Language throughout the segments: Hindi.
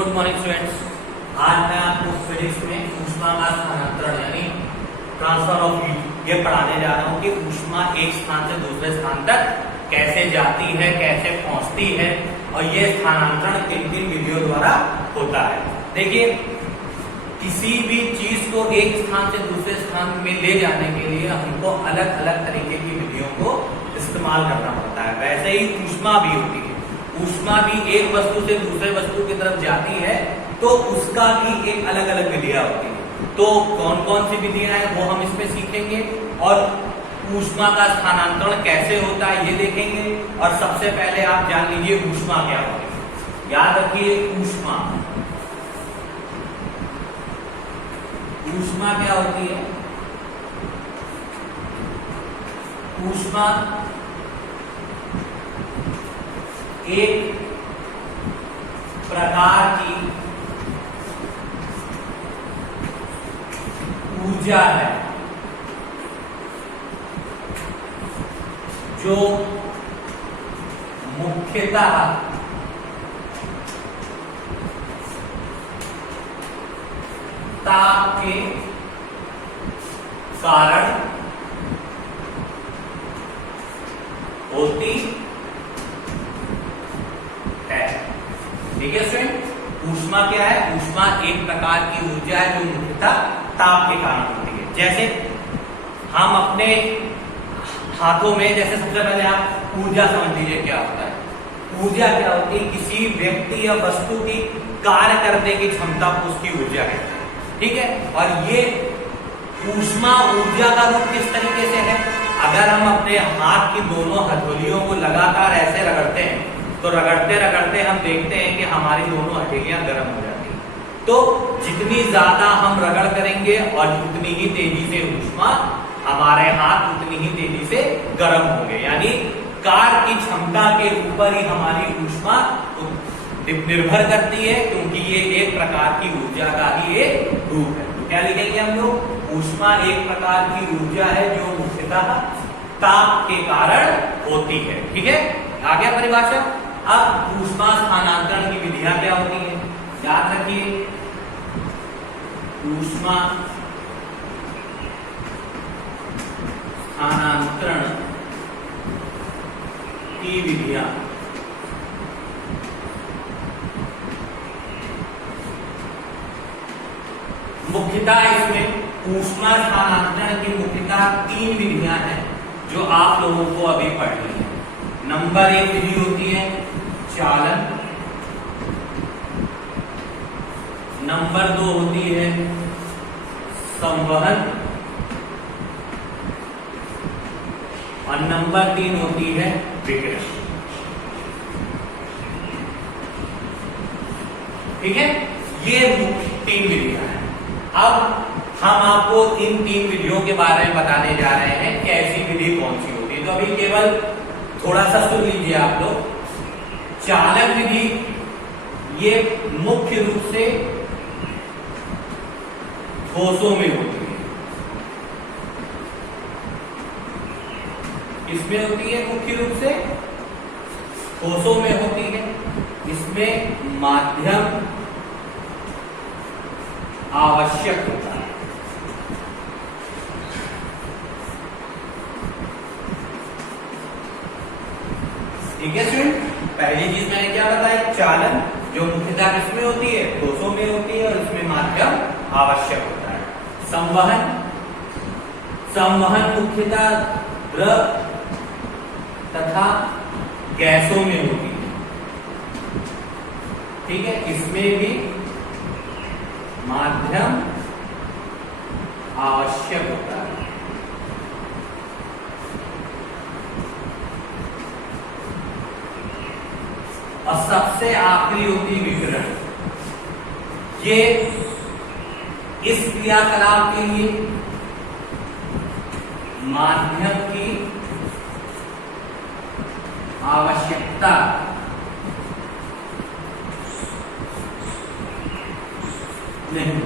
Good morning students. आज मैं आपको फिजिक्स में ऊष्मा का स्थानांतरण यानी ट्रांसफर ऑफ हीट ये पढ़ाने जा रहा हूँ कि ऊष्मा एक स्थान से दूसरे स्थान तक कैसे जाती है, कैसे पहुंचती है और ये स्थानांतरण किन किन विधियों द्वारा होता है। देखिए, किसी भी चीज को एक स्थान से दूसरे स्थान में ले जाने के लिए हमको अलग अलग तरीके की विधियों को इस्तेमाल करना पड़ता है। वैसे ही ऊष्मा भी होती है। ऊष्मा भी एक वस्तु से दूसरे वस्तु की तरफ जाती है तो उसका भी एक अलग अलग विधियां होती है। तो कौन कौन सी विधियां हैं वो हम इसमें सीखेंगे और ऊष्मा का स्थानांतरण कैसे होता है ये देखेंगे। और सबसे पहले आप जान लीजिए ऊष्मा क्या होती है। याद रखिए ऊष्मा क्या होती है। ऊष्मा एक प्रकार की ऊर्जा है जो मुख्यतः ताप के कारण होती है। ठीक है स्टूडेंट, ऊष्मा क्या है? ऊष्मा एक प्रकार की ऊर्जा है जो मुख्यतः ताप के कारण होती है। जैसे हम अपने हाथों में, जैसे सबसे पहले आप ऊर्जा समझ लीजिए क्या होता है। ऊर्जा क्या होती है? किसी व्यक्ति या वस्तु की कार्य करने की क्षमता को उसकी ऊर्जा कहते हैं। ठीक है, और ये ऊष्मा ऊर्जा का रूप किस तरीके से है? अगर हम अपने हाथ की दोनों हथेलियों को लगातार ऐसे रगड़ते हैं तो रगड़ते रगड़ते हम देखते हैं कि हमारी दोनों हथेलियां गर्म हो जाती हैं। तो जितनी ज्यादा हम रगड़ करेंगे और उतनी ही तेजी से ऊष्मा हमारे हाथ उतनी ही तेजी से गर्म होंगे। यानी कार्य की क्षमता के ऊपर ही हमारी ऊष्मा निर्भर करती है, क्योंकि ये एक प्रकार की ऊर्जा का ही एक रूप है। तो क्या लिखेंगे हम लोग? ऊष्मा एक प्रकार की ऊर्जा है जो मुख्यतः ताप के कारण होती है। ठीक है, आ गया परिभाषा। अब ऊष्मा स्थानांतरण की विधियां क्या होती है? याद रखिए, ऊष्मा स्थानांतरण की विधियां मुख्यतः इसमें ऊष्मा स्थानांतरण की मुख्यतः 3 विधियां हैं जो आप लोगों को अभी पढ़नी है। नंबर 1 विधि होती है चालन, नंबर 2 होती है संवहन और नंबर 3 होती है विकिरण। ठीक है, ये मुख्य 3 विधियां हैं। अब हम आपको इन 3 विधियों के बारे में बताने जा रहे हैं कि ऐसी विधि कौन सी होती है। तो अभी केवल थोड़ा सा सुन लीजिए आप लोग। चालन विधि ये मुख्य रूप से ठोसों में होती है। इसमें होती है मुख्य रूप से ठोसों में होती है। इसमें माध्यम आवश्यक होता है। ठीक है स्टूडेंट, पहली चीज मैंने क्या बताई? चालन जो मुख्यतः किसमें होती है? ठोसों में होती है और इसमें माध्यम आवश्यक होता है। संवहन मुख्यतः द्रव तथा गैसों में होती है। ठीक है, इसमें भी माध्यम आवश्यक होता है। और सबसे आखिरी होती विकिरण। ये इस क्रियाकलाप के लिए माध्यम की आवश्यकता नहीं।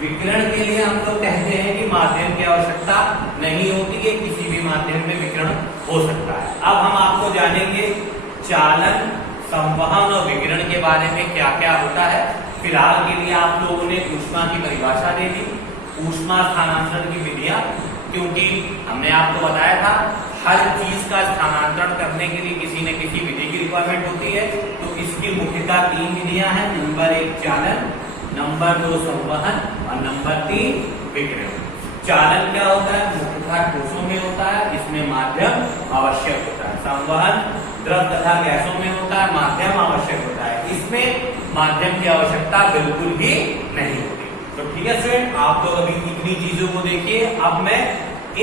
विकिरण के लिए हम लोग कहते हैं कि माध्यम की आवश्यकता नहीं होती है, किसी भी माध्यम में विकिरण हो सकता है। अब हम आपको जानेंगे चालन, संवहन और विकिरण के बारे में क्या क्या होता है। फिलहाल के लिए आप लोगों ने ऊष्मा की परिभाषा दे दी, ऊष्मा स्थानांतरण की विधियां, क्योंकि हमने आपको बताया था हर चीज का स्थानांतरण करने के लिए किसी न किसी विधि की रिक्वायरमेंट होती है। तो इसकी मुख्यतः 3 विधियां हैं। नंबर 1 चालन, नंबर 2 संवहन और नंबर 3 विकिरण। चालन क्या होता है? मुख्यतः ठोसों में होता है, इसमें माध्यम आवश्यक होता है। संवहन द्रव तथा गैसों में होता है, माध्यम आवश्यक होता है। इसमें माध्यम की आवश्यकता बिल्कुल ही नहीं होती। तो ठीक है स्टूडेंट, आप लोग अभी इतनी चीजों को देखिए। अब मैं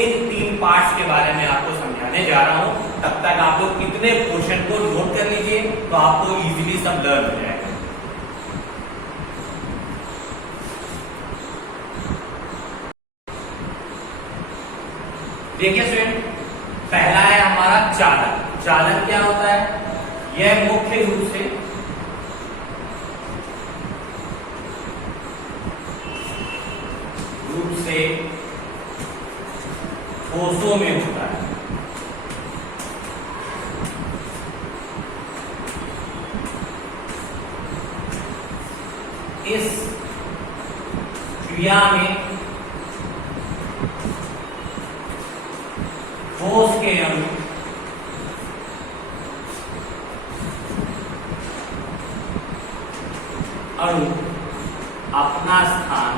इन 3 पार्ट्स के बारे में आपको समझाने जा रहा हूं। तब तक आप लोग इतने पोर्शन को नोट कर लीजिए, तो आपको इजीली सब लर्न हो जाएगा। देखिए स्टूडेंट, पहला है हमारा चालन। चालन क्या होता है? यह मुख्य रूप से ठोसों में होता है। इस क्रिया में ठोस के अणु अपना स्थान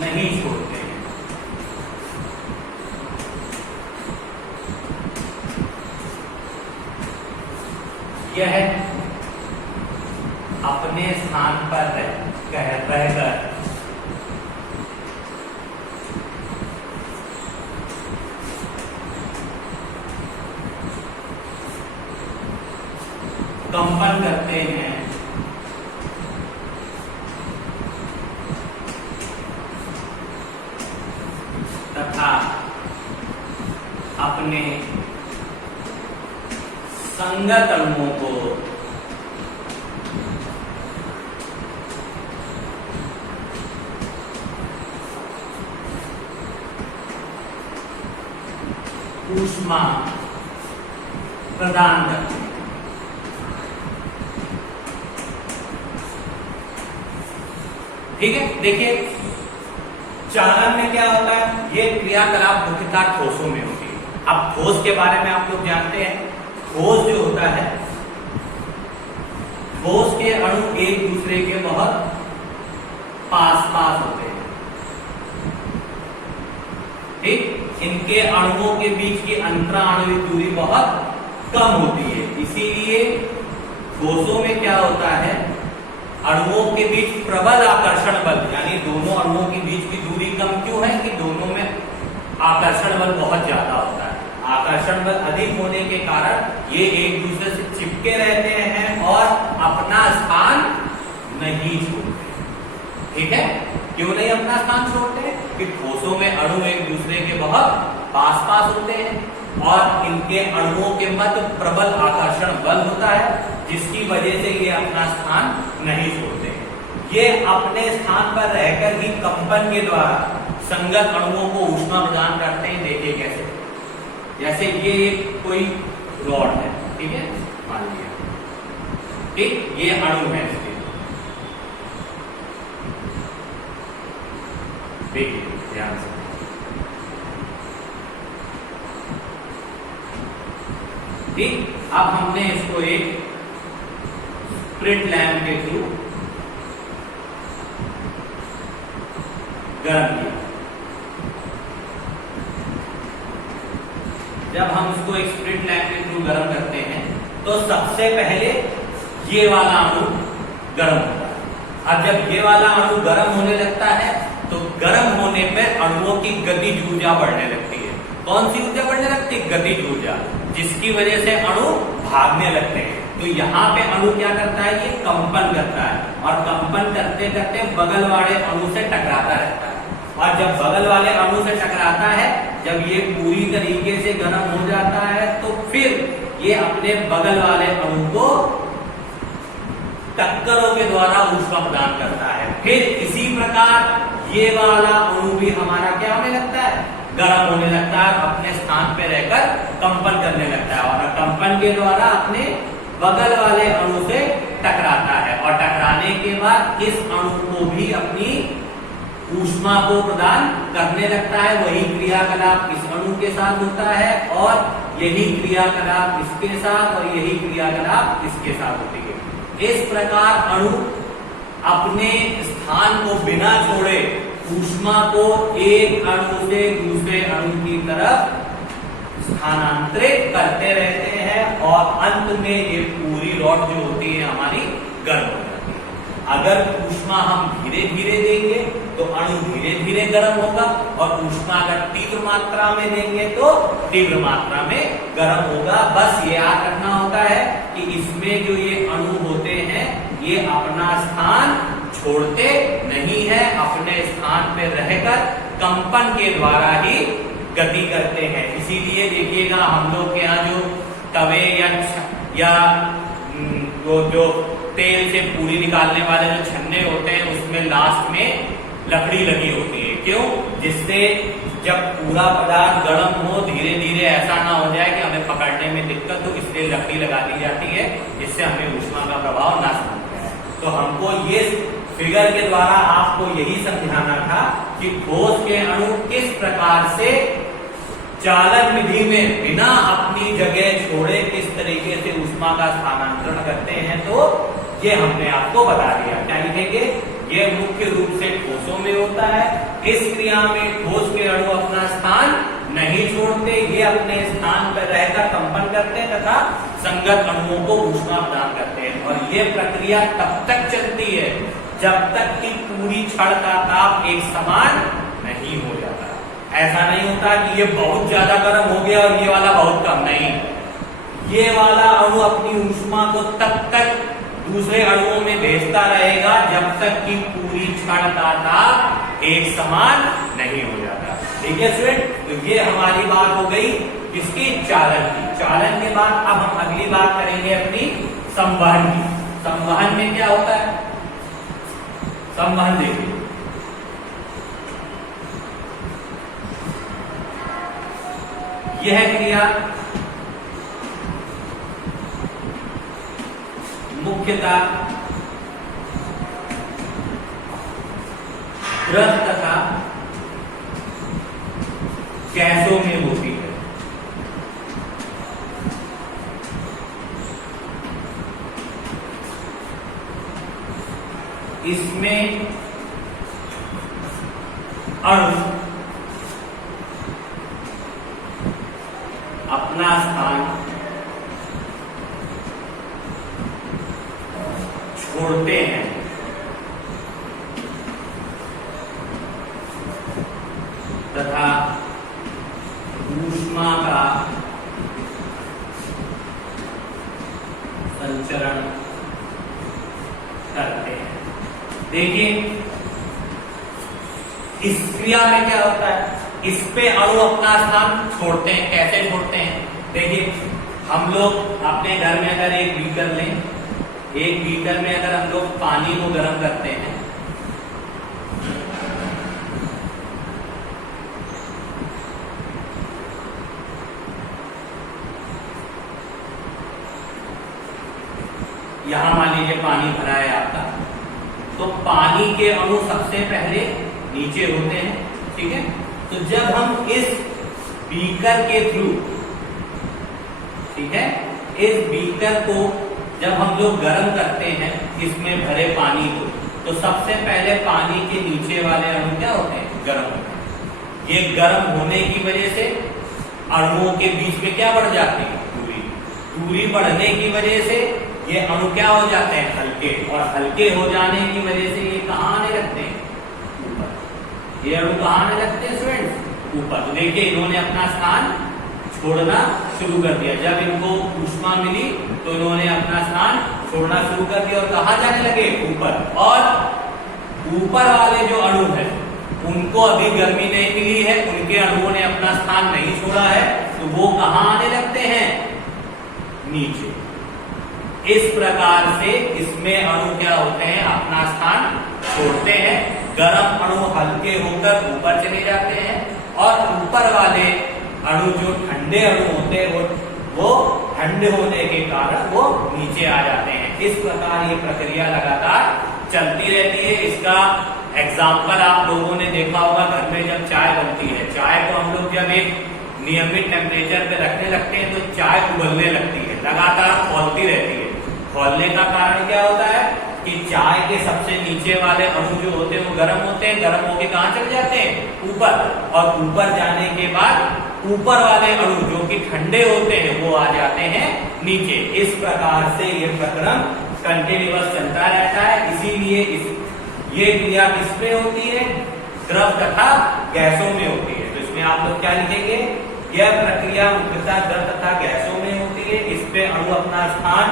नहीं छोड़ते हैं। यह अपने स्थान पर रहकर कंपन करते हैं तथा अपने संगत अणुओं को ऊष्मा प्रदान करते हैं। ठीक है, देखिए चालन में क्या होता है? ये क्रियाकलाप मुख्यतः ठोसों में होती है। अब ठोस के बारे में आप लोग जानते हैं, ठोस जो होता है, ठोस के अणु एक दूसरे के बहुत पास होते हैं। ठीक, इनके अणुओं के बीच की अंतराणुविक दूरी बहुत कम होती है। इसीलिए ठोसों में क्या होता है? अणुओं के बीच प्रबल आकर्षण बल, यानी दोनों अणुओं के बीच की दूरी कम क्यों है? कि दोनों में आकर्षण बल बहुत ज्यादा होता है। आकर्षण बल अधिक होने के कारण ये एक दूसरे से चिपके रहते हैं और अपना स्थान नहीं छोड़ते। ठीक है, क्यों नहीं अपना स्थान छोड़ते? कि ठोसों में अणु एक दूसरे के बहुत पास होते हैं और इनके अणुओं के मध्य प्रबल आकर्षण बल होता है, जिसकी वजह से ये अपना स्थान नहीं छोड़ते। ये अपने स्थान पर रहकर ही कंपन के द्वारा संगत अणुओं को ऊष्मा प्रदान करते हैं। देखिए कैसे, जैसे ये एक कोई रॉड है, ठीक है, मान लिया, ठीक, ये अणु है इसके, देखिए ध्यान से, ठीक। अब हमने इसको एक स्प्रिट लैंप के थ्रू गर्म किया। जब हम इसको एक स्प्रिट लैंप के थ्रू गर्म करते हैं तो सबसे पहले ये वाला अणु गर्म होता है। अब जब ये वाला अणु गर्म होने लगता है तो गर्म होने पर अणुओं की गतिज ऊर्जा बढ़ने लगती है। कौन सी ऊर्जा बढ़ने लगती है? गतिज ऊर्जा, जिसकी वजह से अणु भागने लगते हैं। तो यहाँ पे अणु क्या करता है? ये कंपन करता है और कंपन करते करते बगल वाले अणु से टकराता रहता है। और जब बगल वाले अणु से टकराता है, जब ये पूरी तरीके से गर्म हो जाता है, तो फिर ये अपने बगल वाले अणु को टक्करों के द्वारा ऊष्मा प्रदान करता है। फिर इसी प्रकार ये वाला अणु भी हमारा क्या होने लगता है? गर्म होने लगता है, अपने स्थान पे रहकर कंपन करने लगता है और कंपन के द्वारा अपने बगल वाले अणु से टकराता है और टकराने के बाद इस अणु को भी अपनी ऊष्मा को प्रदान करने लगता है। वही क्रियाकलाप इस अणु के साथ होता है और यही क्रियाकलाप इसके साथ और यही क्रियाकलाप इसके साथ होती है। इस प्रकार अणु अपने स्थान को बिना छोड़े ऊष्मा को एक अणु से दूसरे अणु की तरफ स्थानांतरित करते रहते हैं और अंत में ये पूरी रॉड जो होती है हमारी गर्म हो जाती है। अगर ऊष्मा हम धीरे धीरे देंगे तो अणु धीरे धीरे गर्म होगा और ऊष्मा अगर तीव्र मात्रा में देंगे तो तीव्र मात्रा में गर्म होगा। बस ये याद रखना होता है कि इसमें जो ये अणु होते हैं ये अपना स्थान छोड़ते नहीं है, अपने स्थान पर रहकर कंपन के द्वारा ही गति करते हैं। इसीलिए देखिएगा हम लोग के यहाँ जो तवे या जो तेल से पूरी निकालने वाले जो छन्ने होते हैं उसमें लास्ट में लकड़ी लगी होती है। क्यों? जिससे जब पूरा पदार्थ गर्म हो धीरे धीरे ऐसा ना हो जाए कि हमें पकड़ने में दिक्कत हो, इसलिए लकड़ी लगा दी जाती है जिससे हमें ऊष्मा का प्रभाव ना समझ जाए। तो हमको ये फिगर के द्वारा आपको यही समझाना था कि ठोस के अणु किस प्रकार से चालन विधि में बिना अपनी जगह छोड़े किस तरीके से ऊष्मा का स्थानांतरण करते हैं, तो ये हमने आपको बता दिया। क्या लिखेंगे? ये मुख्य रूप से ठोसों में होता है। इस क्रिया में ठोस के अणु अपना स्थान नहीं छोड़ते, ये अपने स्थान पर रहकर कंपन करते हैं तथा संगत अणुओं को ऊष्मा प्रदान करते हैं और ये प्रक्रिया तब तक चलती है जब तक कि पूरी छड़ का ताप एक समान नहीं हो जाता। ऐसा नहीं होता कि ये बहुत ज्यादा गर्म हो गया और ये वाला बहुत कम, नहीं। ये वाला अणु अपनी ऊष्मा को तब तक दूसरे अणुओं में भेजता रहेगा जब तक कि पूरी छड़ का ताप एक समान नहीं हो जाता। ठीक है स्टूडेंट, तो ये हमारी बात हो गई किसकी? चालन की। चालन के बाद अब हम अगली बात करेंगे अपनी संवहन की। संवहन में क्या होता है? संवहन देखिए, यह क्रिया मुख्यतः द्रव तथा गैसों में होती है। इसमें अणु अपना स्थान छोड़ते हैं तथा ऊष्मा का संचरण करते हैं। देखिए इस क्रिया में क्या होता है? इस पे अणु अपना स्थान छोड़ते हैं। कैसे छोड़ते हैं? देखिए हम लोग अपने घर में अगर एक बीकर लें, एक बीकर में अगर हम लोग पानी को गर्म करते हैं यहां मान लीजिए पानी भरा है आपका, तो पानी के अणु सबसे पहले नीचे होते हैं। ठीक है, तो जब हम इस बीकर के थ्रू, ठीक है, इस बीकर को जब हम लोग गर्म करते हैं इसमें भरे पानी को, तो सबसे पहले पानी के नीचे वाले अणु क्या होते हैं? गर्म होते हैं। ये गर्म होने की वजह से अणुओं के बीच में क्या बढ़ जाती है? दूरी। दूरी बढ़ने की वजह से ये अणु क्या हो जाते हैं? हल्के। और हल्के हो जाने की वजह से ये कहाँ आने लगते हैं? ऊपर। ये अणु कहाँ आने लगते हैं स्टूडेंट्स? ऊपर। तो देखिए इन्होंने अपना स्थान छोड़ना शुरू कर दिया। जब इनको ऊष्मा मिली तो इन्होंने अपना स्थान छोड़ना शुरू कर दिया और कहाँ जाने लगे? ऊपर। और ऊपर वाले जो अणु है उनको अभी गर्मी नहीं मिली है, उनके अणुओं ने अपना स्थान नहीं छोड़ा है, तो वो कहाँ आने लगते हैं? नीचे। इस प्रकार से इसमें अणु क्या होते हैं? अपना स्थान छोड़ते हैं। गर्म अणु हल्के होकर ऊपर चले जाते हैं और ऊपर वाले अणु जो ठंडे अणु होते हैं वो ठंडे होने के कारण वो नीचे आ जाते हैं। इस प्रकार ये प्रक्रिया लगातार चलती रहती है। इसका एग्जाम्पल आप लोगों ने देखा होगा, घर में जब चाय बनती है, चाय को हम लोग जब एक नियमित टेम्परेचर पे रखने लगते हैं तो चाय उबलने लगती है, लगातार खौलती रहती है। खौलने का कारण क्या होता है कि चाय के सबसे नीचे वाले अणु जो होते हैं वो गर्म होते हैं, गर्म होके कहाँ चले जाते हैं, ऊपर, और ऊपर जाने के बाद ऊपर वाले अणु जो कि ठंडे होते हैं वो आ जाते हैं नीचे। इस प्रकार से ये प्रक्रम कंटिन्यूअस चलता रहता है। इसीलिए ये क्रिया किसमें होती है, द्रव तथा गैसों में होती है। तो इसमें आप लोग क्या लिखेंगे, यह प्रक्रिया मुख्यतः द्रव तथा गैसों में होती है। इस पे अणु अपना स्थान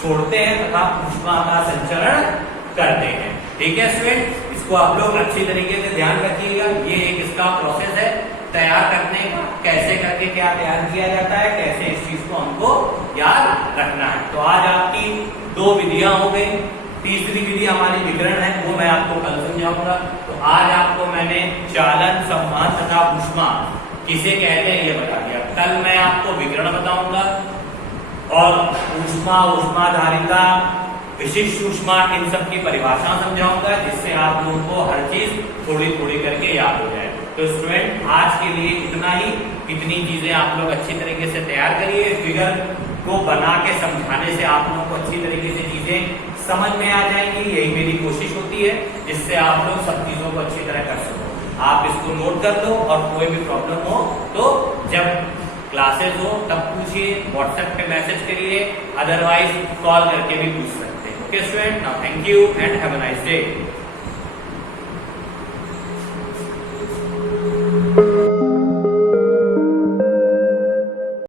छोड़ते हैं तथा ऊष्मा का संचरण करते हैं। ठीक है स्टूडेंट, इसको आप लोग अच्छी तरीके से ध्यान रखिएगा। ये एक इसका प्रोसेस है तैयार करने का, कैसे करके क्या तैयार किया जाता है, कैसे इस चीज को हमको याद रखना है। तो आज आपकी 2 विधियां हो गई। तीसरी विधि हमारी विकिरण है, वो मैं आपको कल समझाऊंगा। तो आज आपको मैंने चालन, संवहन तथा ऊष्मा किसे कहते हैं ये बता दिया। कल मैं आपको विकिरण बताऊंगा और ऊष्मा, ऊष्माधारिता, विशिष्ट ऊष्मा, इन सब की परिभाषा समझाऊंगा, जिससे आप लोगों को हर चीज थोड़ी थोड़ी करके याद हो जाए। तो स्टूडेंट आज के लिए इतना ही। इतनी चीजें आप लोग अच्छी तरीके से तैयार करिए। फिगर को बना के समझाने से आप लोगों को अच्छी तरीके से चीजें समझ में आ जाएंगी। यही मेरी कोशिश होती है, जिससे आप लोग सब चीजों को अच्छी तरह कर सको। आप इसको नोट कर लो और कोई भी प्रॉब्लम हो तो जब क्लासेस हो तब पूछिए, व्हाट्सएप पे मैसेज करिए, अदरवाइज कॉल करके भी पूछ सकते हैं। Okay student, now thank you and have a nice day.